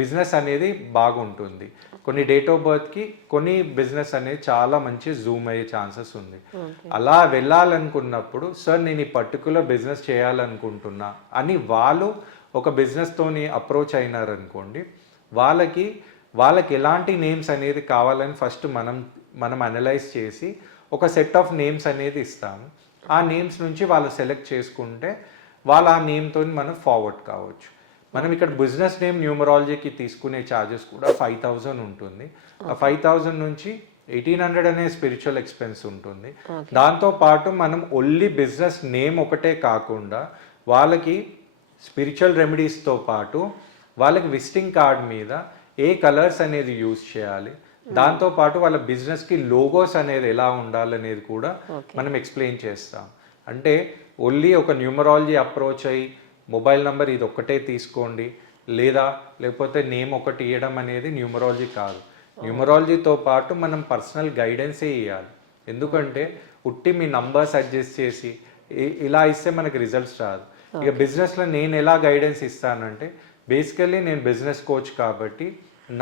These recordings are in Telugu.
బిజినెస్ అనేది బాగుంటుంది. కొన్ని డేట్ ఆఫ్ బర్త్కి కొన్ని బిజినెస్ అనేది చాలా మంచి జూమ్ అయ్యే ఛాన్సెస్ ఉంది. అలా వెళ్ళాలనుకున్నప్పుడు సార్ నేను ఈ పర్టికులర్ బిజినెస్ చేయాలనుకుంటున్నా అని వాళ్ళు ఒక బిజినెస్తోని అప్రోచ్ అయినారనుకోండి, వాళ్ళకి ఎలాంటి నేమ్స్ అనేది కావాలని ఫస్ట్ మనం అనలైజ్ చేసి ఒక సెట్ ఆఫ్ నేమ్స్ అనేది ఇస్తాము. ఆ నేమ్స్ నుంచి వాళ్ళు సెలెక్ట్ చేసుకుంటే వాళ్ళు ఆ నేమ్తో మనం ఫార్వర్డ్ కావచ్చు. మనం ఇక్కడ బిజినెస్ నేమ్ న్యూమరాలజీకి తీసుకునే ఛార్జెస్ కూడా 5,000 ఉంటుంది. ఆ 5,000 నుంచి 1,800 అనే స్పిరిచువల్ ఎక్స్పెన్స్ ఉంటుంది. దాంతోపాటు మనం ఓన్లీ బిజినెస్ నేమ్ ఒకటే కాకుండా వాళ్ళకి స్పిరిచువల్ రెమెడీస్తో పాటు వాళ్ళకి విజిటింగ్ కార్డ్ మీద ఏ కలర్స్ అనేది యూజ్ చేయాలి, దాంతోపాటు వాళ్ళ బిజినెస్కి లోగోస్ అనేది ఎలా ఉండాలనేది కూడా మనం ఎక్స్ప్లెయిన్ చేస్తాం. అంటే ఓన్లీ ఒక న్యూమరాలజీ అప్రోచ్ అయ్యి మొబైల్ నెంబర్ ఇది ఒక్కటే తీసుకోండి లేకపోతే నేమ్ ఒకటి ఇవ్వడం అనేది న్యూమరాలజీ కాదు. న్యూమరాలజీతో పాటు మనం పర్సనల్ గైడెన్సే ఇవ్వాలి. ఎందుకంటే ఉట్టి మీ నంబర్స్ అడ్జస్ట్ చేసి ఇలా ఇస్తే మనకి రిజల్ట్స్ రాదు. ఇక బిజినెస్లో నేను ఎలా గైడెన్స్ ఇస్తానంటే బేసికల్లీ నేను బిజినెస్ కోచ్ కాబట్టి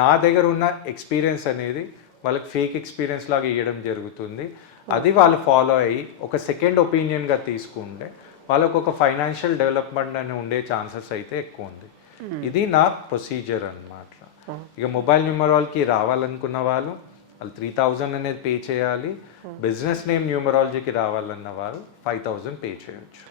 నా దగ్గర ఉన్న ఎక్స్పీరియన్స్ అనేది వాళ్ళకి ఫేక్ ఎక్స్పీరియన్స్ లాగా ఇవ్వడం జరుగుతుంది. అది వాళ్ళు ఫాలో అయ్యి ఒక సెకండ్ ఒపీనియన్గా తీసుకుంటే వాళ్ళకు ఒక ఫైనాన్షియల్ డెవలప్మెంట్ అని ఉండే ఛాన్సెస్ అయితే ఎక్కువ ఉంది. ఇది నా ప్రొసీజర్ అన్నమాట. ఇక మొబైల్ న్యూమరాలజీకి రావాలనుకున్న వాళ్ళు 3,000 అనేది పే చేయాలి. బిజినెస్ నేమ్ న్యూమరాలజీకి రావాలన్న వారు 5,000 పే చేయొచ్చు.